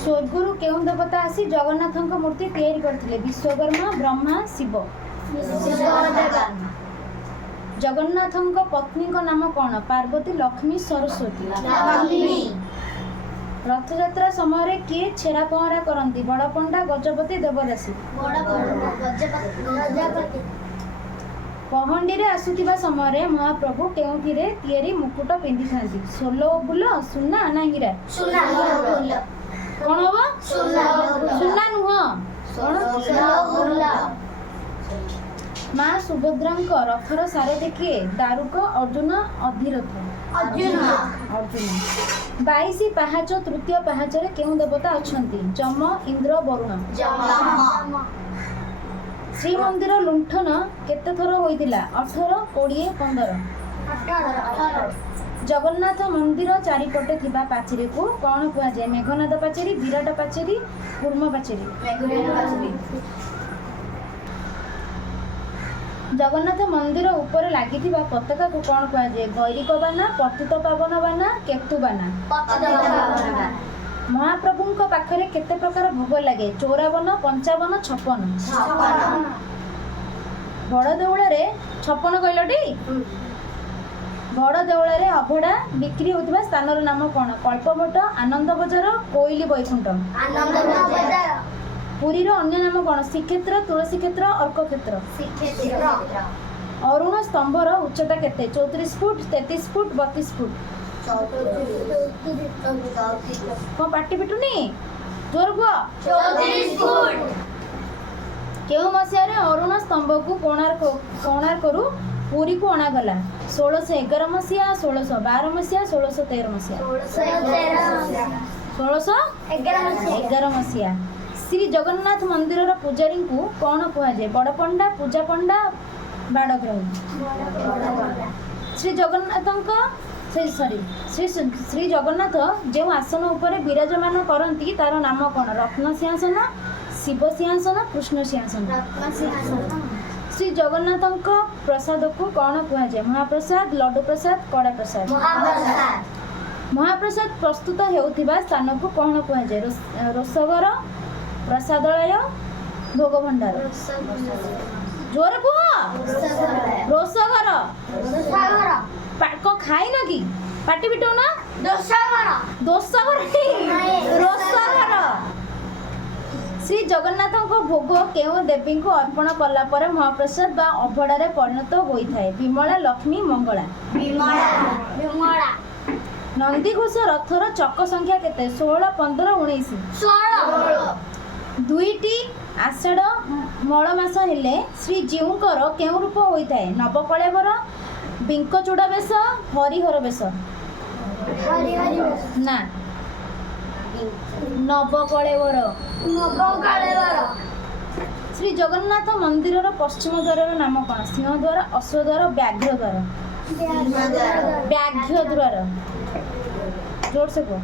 स्वर्गरु केउं देवता आसी जगन्नाथଙ୍କ मूर्ति तैयारी करथिले? विश्वकर्मा, ब्रह्मा, शिव। जगन्नाथଙ୍କ पत्नीଙ୍କ नाम कौन? पार्वती, लक्ष्मी, सरस्वती। रथयात्रा समय किए छेरा पहरा करती? बड़ पंडा, गजपति, देवदासी। पहंडी रे आसुथिबा समय महाप्रभु केउथिरे तियारी मुकुट पिंधि थांती? सोलो बुल, सुना ना हीरा? कौन हबो? सुना नुह। माँ सुभद्रांक रथर सारथी किए? दारुक, अर्जुन, अधिरथ। अर्जुन। 22 पाहाच तृतीय पाहाच रे केउं देवता अछंती? जम, इंद्र, वरुण। श्रीमंदिर लुंठन केते थर होइतिला? 18, 20, 15। जगन्नाथ मंदिर चारिपटे थिबा पाचेरी को कौन कुआ जाय? मेघनाद पाचेरी, विराट पाचेरी, कूर्म पाचेरी। जगन्नाथ मंदिर ऊपर लागिथिबा पताका को कौन कुआ जाय? गैरिक बाना, पतित पावन बाना, केतु बाना। महाप्रभुଙ୍କ पाखरे केते प्रकार भोग लागे? 54, 55, 56। बड़ देउळ रे 56 कहलटी? बड़ देउळ रे अभडा बिक्री होतिबा स्थानर नाम कोन? कल्पवट, आनंद बजार, कोइली बैकुंठ। पुरी रो अन्य नाम कोन? श्रीक्षेत्र, तुलसी क्षेत्र, अर्क क्षेत्र। अरुण स्तंभर उच्चता केते? 34 फुट, 33 फुट, 32 फुट। कौन पार्टी पिटुनी? जोर कुआ। 34 फुट। केउ मसिया रे अरुण स्तंभ को कोणार्क रु पुरी को अणा गला? 1611 मसिया, 1612 मसिया, 1613 मसिया। 1611 मसिया। श्री जगन्नाथ मंदिर रो पुजारी को कौन कुआ जाय? बड़ पंडा, पूजा पंडा, बाड़ग्रही। श्री जगन्नाथଙ୍କ श्री जगन्नाथ जो आसन उपर विराजमान करती तार नाम कौन? रत्न सिंहासन, शिव सिंहासन, कृष्ण सिंहासन। श्री जगन्नाथ प्रसाद को कौन कुआ जाय? महाप्रसाद, लड्डू प्रसाद, कड़ा प्रसाद। महाप्रसाद प्रस्तुत हेउथिबा स्थान को कौन कुआ जाय? रोषघर, प्रसादालय, भोग भंडार। जोर कुह। रोषघर। को खाई न कि पाटी बिटो ना? दोषघर। श्री जगन्नाथ को भोग केउ देवी को अर्पण कला पर महाप्रसाद बा अभड़ारे परिणत होइथाय? विमला, लक्ष्मी, मंगला। नंदीघोष रथर चक संख्या केते? 16, 15, 19। 2टी आषाढ़ मल मास हेले श्री जीउंकर केउ रूप होइथाय? नवकळेबर, बिंकचूड़ा बेश, हरिहर बेश। ना नवकळेबर। श्री जगन्नाथ मंदिर पश्चिम द्वार नाम कौन? सिंहद्वार, अश्वद्वार, व्याघ्र द्वार। व्याघ्र द्वार। जोर से को।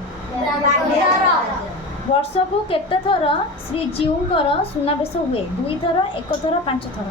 वर्ष को केते थर श्री जीउंकर सुनाबेश हुए? 2 थर, 1 थर, 5 थर।